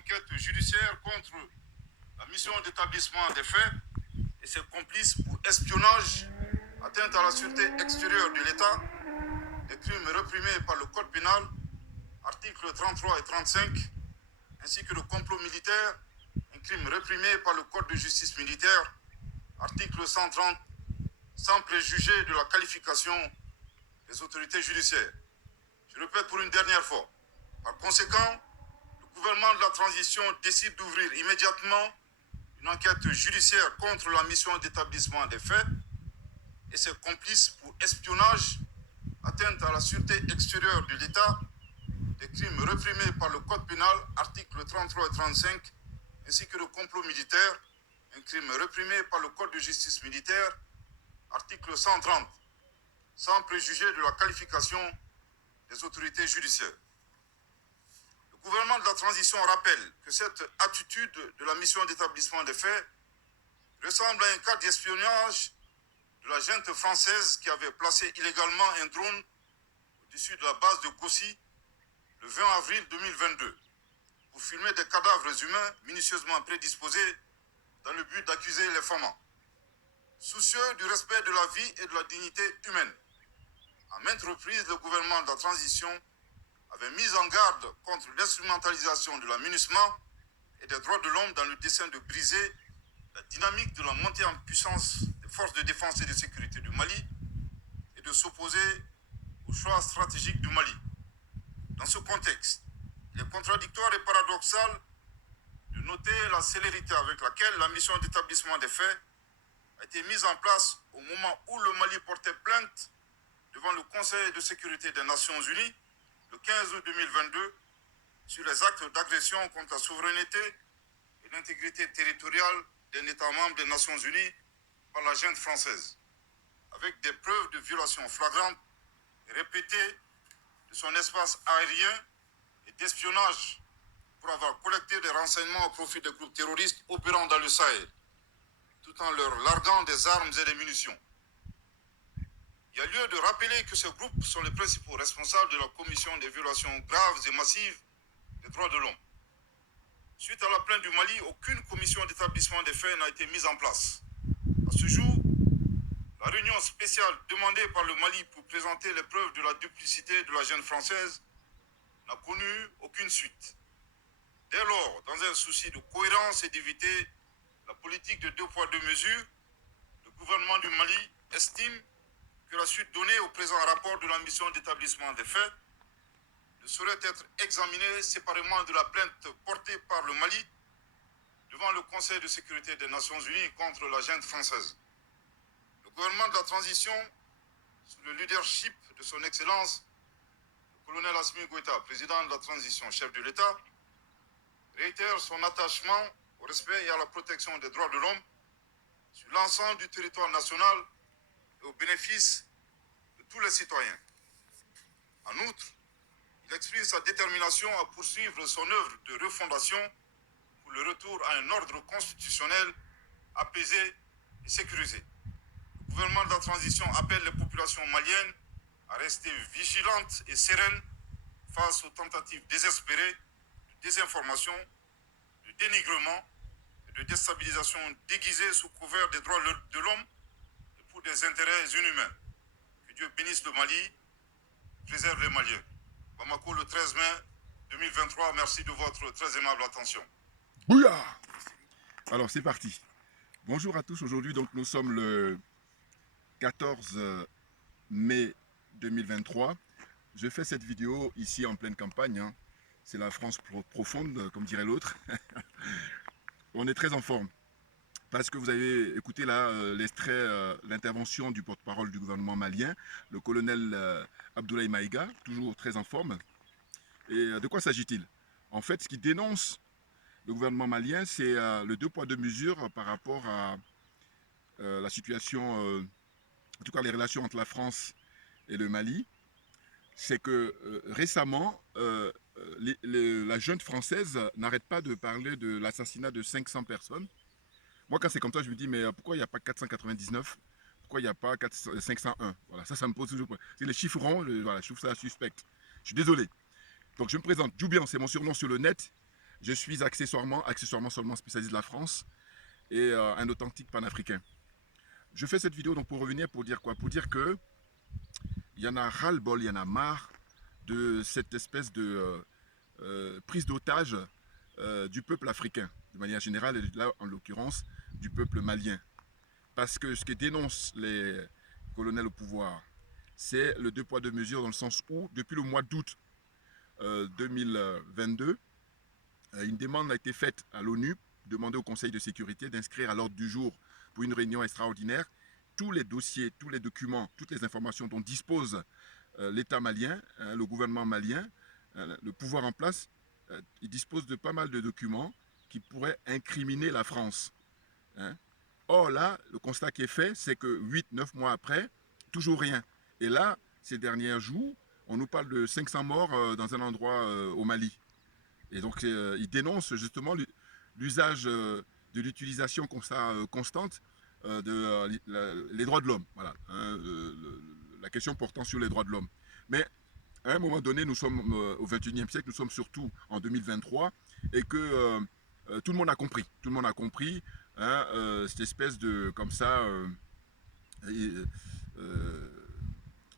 enquête judiciaire contre la mission d'établissement des faits et ses complices pour espionnage, atteinte à la sûreté extérieure de l'État, des crimes réprimés par le Code pénal, articles 33 et 35, ainsi que le complot militaire, un crime réprimé par le Code de justice militaire, article 130, sans préjuger de la qualification des autorités judiciaires. Je répète pour une dernière fois. Par conséquent, le gouvernement de la transition décide d'ouvrir immédiatement une enquête judiciaire contre la mission d'établissement des faits et ses complices pour espionnage, atteinte à la sûreté extérieure de l'État, des crimes réprimés par le Code pénal, articles 33 et 35, ainsi que le complot militaire, un crime réprimé par le Code de justice militaire, article 130, sans préjuger de la qualification des autorités judiciaires. Le gouvernement de la transition rappelle que cette attitude de la mission d'établissement des faits ressemble à un cas d'espionnage de la junte française qui avait placé illégalement un drone au-dessus de la base de Gossi le 20 avril 2022 pour filmer des cadavres humains minutieusement prédisposés dans le but d'accuser les femmes. Soucieux du respect de la vie et de la dignité humaine, à maintes reprises, le gouvernement de la transition avait mis en garde contre l'instrumentalisation de la MINUSMA et des droits de l'homme dans le dessein de briser la dynamique de la montée en puissance des forces de défense et de sécurité du Mali et de s'opposer au choix stratégique du Mali. Dans ce contexte, il est contradictoire et paradoxal de noter la célérité avec laquelle la mission d'établissement des faits a été mise en place au moment où le Mali portait plainte devant le Conseil de sécurité des Nations Unies le 15 août 2022 sur les actes d'agression contre la souveraineté et l'intégrité territoriale d'un État membre des Nations Unies par la junte française, avec des preuves de violations flagrantes et répétées de son espace aérien et d'espionnage pour avoir collecté des renseignements au profit des groupes terroristes opérant dans le Sahel, tout en leur larguant des armes et des munitions. Il y a lieu de rappeler que ces groupes sont les principaux responsables de la commission des violations graves et massives des droits de l'homme. Suite à la plainte du Mali, aucune commission d'établissement des faits n'a été mise en place. À ce jour, la réunion spéciale demandée par le Mali pour présenter les preuves de la duplicité de la junte française n'a connu aucune suite. Dès lors, dans un souci de cohérence et d'éviter la politique de deux poids deux mesures, le gouvernement du Mali estime que la suite donnée au présent rapport de la mission d'établissement des faits ne saurait être examinée séparément de la plainte portée par le Mali devant le Conseil de sécurité des Nations Unies contre la junte française. Le gouvernement de la transition, sous le leadership de son Excellence, le colonel Assimi Goïta, président de la transition, chef de l'État, réitère son attachement au respect et à la protection des droits de l'homme sur l'ensemble du territoire national et au bénéfice de tous les citoyens. En outre, il exprime sa détermination à poursuivre son œuvre de refondation pour le retour à un ordre constitutionnel apaisé et sécurisé. Le gouvernement de la transition appelle les populations maliennes à rester vigilantes et sereines face aux tentatives désespérées de désinformation, de dénigrement et de déstabilisation déguisée sous couvert des droits de l'homme et pour des intérêts inhumains. Que Dieu bénisse le Mali, préserve les Maliens. Bamako, le 13 mai 2023, merci de votre très aimable attention. Bouya! Alors c'est parti. Bonjour à tous, aujourd'hui donc nous sommes le 14 mai 2023. Je fais cette vidéo ici en pleine campagne, hein. C'est la France profonde, comme dirait l'autre. On est très en forme. Parce que vous avez écouté là l'extrait, l'intervention du porte-parole du gouvernement malien, le colonel Abdoulaye Maïga, toujours très en forme. Et de quoi s'agit-il? En fait, ce qui dénonce le gouvernement malien, c'est le deux poids deux mesures par rapport à la situation, en tout cas les relations entre la France et le Mali. C'est que récemment, la junte française n'arrête pas de parler de l'assassinat de 500 personnes. Moi, quand c'est comme ça, je me dis, mais pourquoi il n'y a pas 499? Pourquoi il n'y a pas 501? Voilà, ça me pose toujours problème. C'est les chiffres ronds, voilà, je trouve ça suspect. Je suis désolé. Donc, je me présente. Djoubian, c'est mon surnom sur le net. je suis accessoirement seulement spécialiste de la France et un authentique panafricain. Je fais cette vidéo donc pour revenir, pour dire quoi? Pour dire que il y en a ras-le-bol, il y en a marre de cette espèce de prise d'otage du peuple africain, de manière générale, et là en l'occurrence du peuple malien. Parce que ce que dénoncent les colonels au pouvoir, c'est le deux poids deux mesures, dans le sens où, depuis le mois d'août 2022, une demande a été faite à l'ONU, demandée au Conseil de sécurité d'inscrire à l'ordre du jour pour une réunion extraordinaire tous les dossiers, tous les documents, toutes les informations dont dispose l'État malien, le gouvernement malien, le pouvoir en place. Il dispose de pas mal de documents qui pourraient incriminer la France. Hein. Or là, le constat qui est fait, c'est que 8-9 mois après, toujours rien. Et là, ces derniers jours, on nous parle de 500 morts dans un endroit au Mali. Et donc, il dénonce justement l'usage de l'utilisation constante les droits de l'homme. Voilà, hein, la question portant sur les droits de l'homme. Mais à un moment donné, nous sommes au XXIe siècle, nous sommes surtout en 2023, et que tout le monde a compris. Tout le monde a compris hein, cette espèce de, comme ça,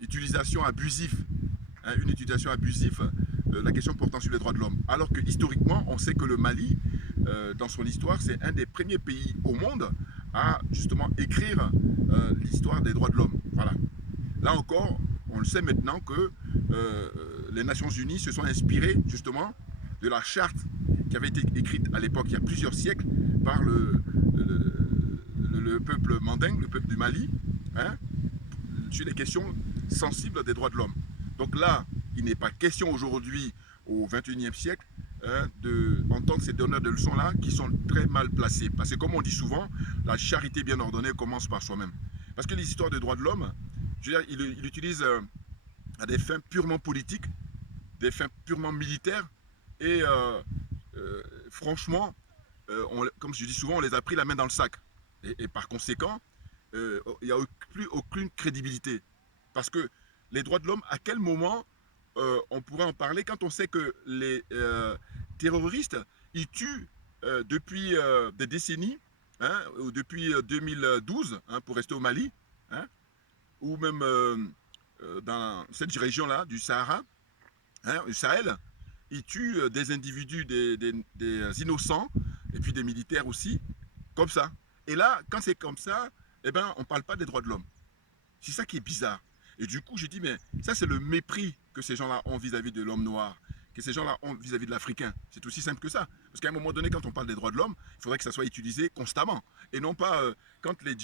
utilisation abusive, hein, une utilisation abusive de la question portant sur les droits de l'homme. Alors que historiquement, on sait que le Mali, dans son histoire, c'est un des premiers pays au monde à justement écrire l'histoire des droits de l'homme. Voilà. Là encore, on le sait maintenant que les Nations Unies se sont inspirées justement de la charte qui avait été écrite à l'époque, il y a plusieurs siècles, par le peuple mandingue, le peuple du Mali, hein, sur les questions sensibles des droits de l'homme. Donc là, il n'est pas question aujourd'hui, au XXIe siècle, hein, d'entendre ces donneurs de leçons-là qui sont très mal placés. Parce que comme on dit souvent, la charité bien ordonnée commence par soi-même. Parce que les histoires des droits de l'homme, je veux dire, il utilise à des fins purement politiques, des fins purement militaires, et franchement, comme je dis souvent, on les a pris la main dans le sac. Et par conséquent, il n'y a plus aucune crédibilité. Parce que les droits de l'homme, à quel moment on pourrait en parler quand on sait que les terroristes, ils tuent depuis des décennies, hein, ou depuis 2012, hein, pour rester au Mali, hein, ou même dans cette région-là du Sahara, hein, du Sahel, ils tuent des individus, des innocents, et puis des militaires aussi, comme ça. Et là, quand c'est comme ça, eh ben, on ne parle pas des droits de l'homme. C'est ça qui est bizarre. Et du coup, j'ai dit, mais ça, c'est le mépris que ces gens-là ont vis-à-vis de l'homme noir, que ces gens-là ont vis-à-vis de l'Africain. C'est aussi simple que ça. Parce qu'à un moment donné, quand on parle des droits de l'homme, il faudrait que ça soit utilisé constamment. Et non pas quand les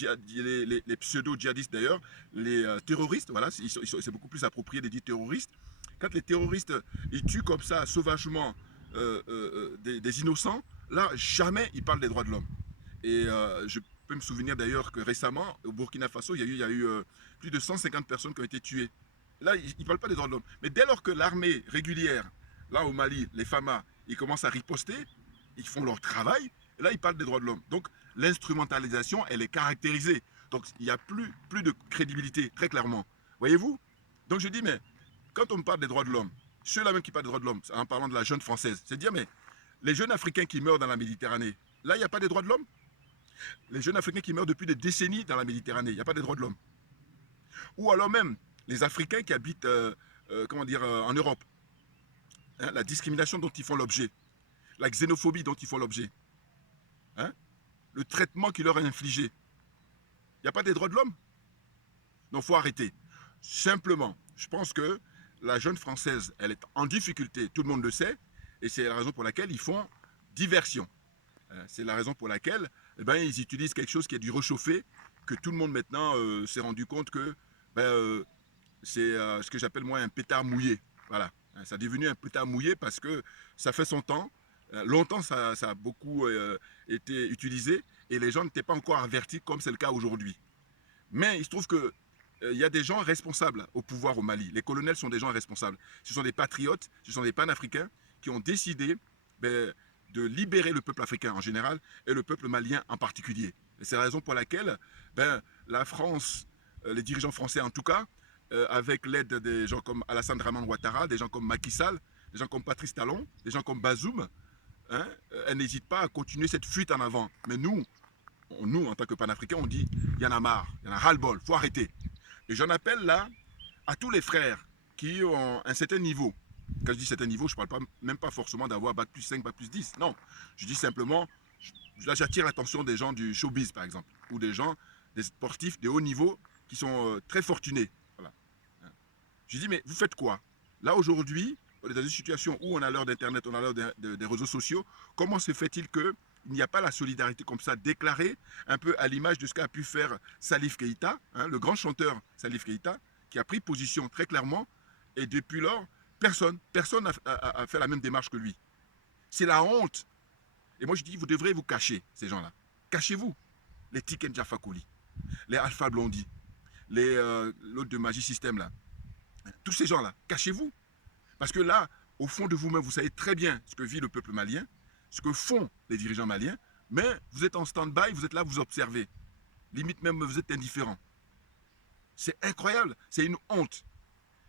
pseudo-djihadistes, d'ailleurs, les terroristes, voilà, c'est beaucoup plus approprié de dire terroristes, quand les terroristes, ils tuent comme ça, sauvagement, des innocents, là, jamais ils parlent des droits de l'homme. Et je peux me souvenir d'ailleurs que récemment, au Burkina Faso, il y a eu plus de 150 personnes qui ont été tuées. Là, ils ne parlent pas des droits de l'homme. Mais dès lors que l'armée régulière, là au Mali, les FAMA, ils commencent à riposter, ils font leur travail, et là, ils parlent des droits de l'homme. Donc, l'instrumentalisation, elle est caractérisée. Donc, il n'y a plus de crédibilité, très clairement. Voyez-vous? Donc, je dis, mais quand on me parle des droits de l'homme, ceux-là même qui parlent des droits de l'homme, en parlant de la jeune française, c'est dire, mais les jeunes Africains qui meurent dans la Méditerranée, là, il n'y a pas des droits de l'homme? Les jeunes Africains qui meurent depuis des décennies dans la Méditerranée, il n'y a pas des droits de l'homme. Ou alors même les Africains qui habitent en Europe, hein, la discrimination dont ils font l'objet, la xénophobie dont ils font l'objet, hein, le traitement qui leur est infligé. Il n'y a pas des droits de l'homme? Non, il faut arrêter. Simplement, je pense que la jeune française, elle est en difficulté, tout le monde le sait, et c'est la raison pour laquelle ils font diversion. C'est la raison pour laquelle eh ben, ils utilisent quelque chose qui est du réchauffé, que tout le monde maintenant s'est rendu compte que c'est ce que j'appelle moi un pétard mouillé. Voilà, ça est devenu un pétard mouillé parce que ça fait son temps. Longtemps, ça a beaucoup été utilisé et les gens n'étaient pas encore avertis comme c'est le cas aujourd'hui. Mais il se trouve que il y a des gens responsables au pouvoir au Mali. Les colonels sont des gens responsables. Ce sont des patriotes, ce sont des panafricains qui ont décidé de libérer le peuple africain en général et le peuple malien en particulier. Et c'est la raison pour laquelle la France, les dirigeants français en tout cas, avec l'aide des gens comme Alassane Dramane Ouattara, des gens comme Macky Sall, des gens comme Patrice Talon, des gens comme Bazoum, hein, elle n'hésite pas à continuer cette fuite en avant. Mais nous, en tant que panafricains, on dit, il y en a marre, il y en a ras-le-bol, il faut arrêter. Et j'en appelle là à tous les frères qui ont un certain niveau. Quand je dis certain niveau, je ne parle même pas forcément d'avoir bac plus 5, bac plus 10. Non, je dis simplement, là j'attire l'attention des gens du showbiz par exemple, ou des gens, des sportifs de haut niveau qui sont très fortunés. Voilà. Je dis, mais vous faites quoi? Là aujourd'hui, on est dans une situation où on a l'heure d'Internet, on a l'heure des réseaux sociaux. Comment se fait-il que il n'y a pas la solidarité comme ça déclarée, un peu à l'image de ce qu'a pu faire Salif Keïta, hein, le grand chanteur Salif Keïta, qui a pris position très clairement, et depuis lors, personne n'a fait la même démarche que lui. C'est la honte. Et moi je dis, vous devrez vous cacher, ces gens-là. Cachez-vous. Les Tiken Jah Fakoly, les Alpha Blondy, l'autre de Magic System là. Tous ces gens-là, cachez-vous. Parce que là, au fond de vous-même, vous savez très bien ce que vit le peuple malien, ce que font les dirigeants maliens, mais vous êtes en stand-by, vous êtes là, vous observez. Limite même, vous êtes indifférent. C'est incroyable, c'est une honte.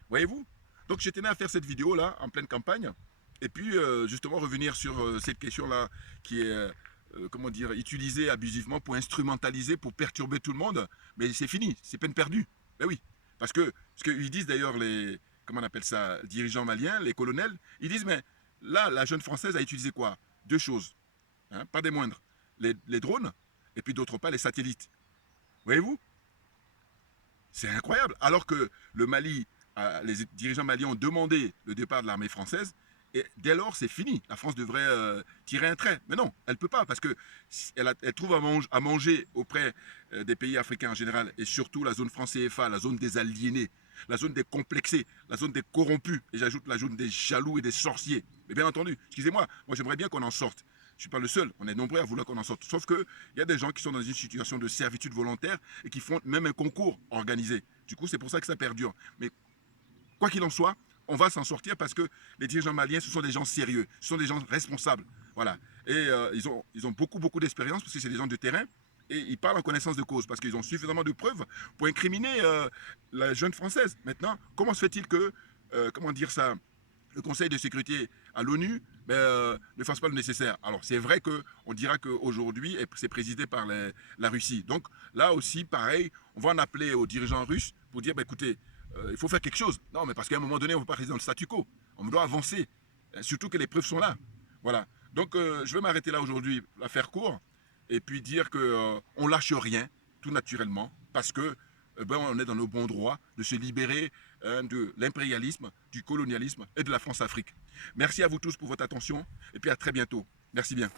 Voyez-vous? Donc je tenais à faire cette vidéo-là, en pleine campagne, et puis justement revenir sur cette question-là qui est, comment dire, utilisée abusivement pour instrumentaliser, pour perturber tout le monde. Mais c'est fini, c'est peine perdue. Ben oui, parce que ce qu'ils disent d'ailleurs les, comment on appelle ça, dirigeants maliens, les colonels, ils disent, mais là, la jeune française a utilisé quoi? Deux choses, hein, pas des moindres. Les drones, et puis d'autre part les satellites. Voyez-vous? C'est incroyable. Alors que le Mali, les dirigeants maliens ont demandé le départ de l'armée française, et dès lors, c'est fini. La France devrait tirer un trait. Mais non, elle ne peut pas, parce qu'elle trouve à manger auprès des pays africains en général, et surtout la zone franc CFA, la zone des aliénés, la zone des complexés, la zone des corrompus, et j'ajoute la zone des jaloux et des sorciers. Mais bien entendu, excusez-moi, moi j'aimerais bien qu'on en sorte. Je ne suis pas le seul, on est nombreux à vouloir qu'on en sorte. Sauf qu'il y a des gens qui sont dans une situation de servitude volontaire et qui font même un concours organisé. Du coup, c'est pour ça que ça perdure. Mais quoi qu'il en soit, on va s'en sortir parce que les dirigeants maliens, ce sont des gens sérieux, ce sont des gens responsables. Voilà. Et ils ont beaucoup d'expérience parce que c'est des gens de terrain et ils parlent en connaissance de cause parce qu'ils ont suffisamment de preuves pour incriminer la jeune française. Maintenant, comment se fait-il que, comment dire ça, le Conseil de sécurité à l'ONU ne fasse pas le nécessaire? Alors c'est vrai qu'on dira qu'aujourd'hui c'est présidé par la Russie. Donc là aussi, pareil, on va en appeler aux dirigeants russes pour dire, écoutez, il faut faire quelque chose. Non, mais parce qu'à un moment donné, on ne peut pas rester dans le statu quo. On doit avancer, surtout que les preuves sont là. Voilà. Donc je vais m'arrêter là aujourd'hui, à faire court, et puis dire qu'on lâche rien, tout naturellement, parce que on est dans nos bons droits de se libérer de l'impérialisme, du colonialisme et de la France-Afrique. Merci à vous tous pour votre attention, et puis à très bientôt. Merci bien.